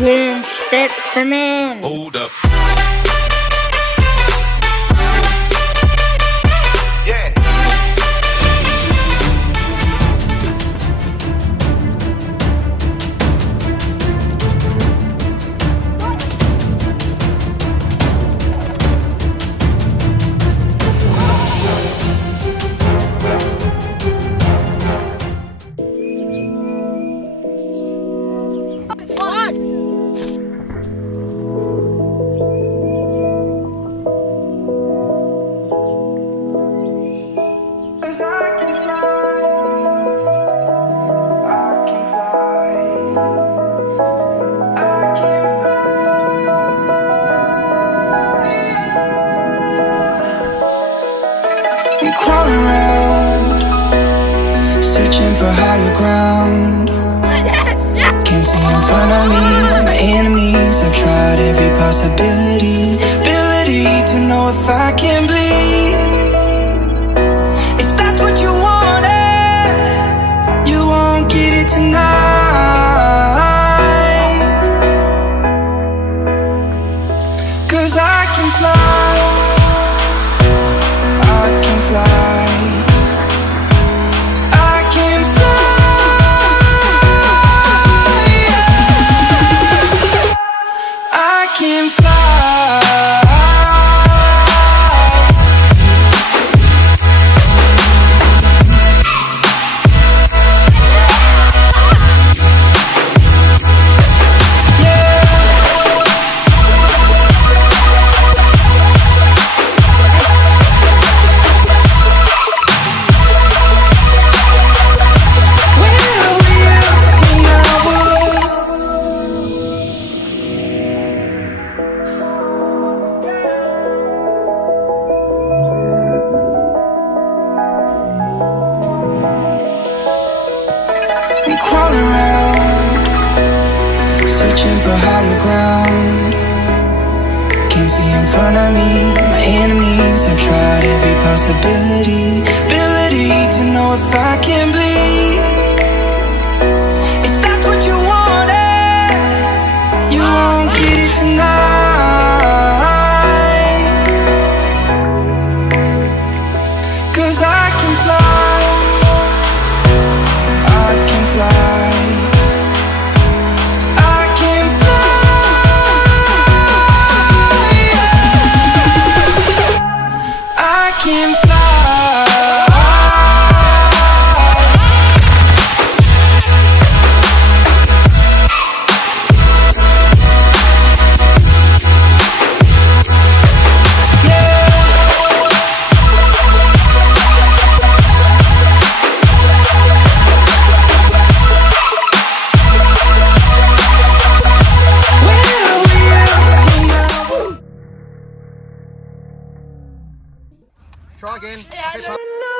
One step from man. Hold up. Yeah. I'm crawling around, searching for higher ground. Can't see in front of me, my enemies. I've tried every possibility, ability to know if I can bleed. If that's what you wanted, you won't get it tonight. 'Cause I can fly, I can fly, I can fly, yeah. I can fly. I'm crawling around, searching for higher ground. Can't see in front of me, my enemies. I've tried every possibility, ability to know if I can bleed. If that's what you wanted, you won't get it tonight. 'Cause I can fly, I can fly, I can fly, yeah. I can fly. Try again. I don't know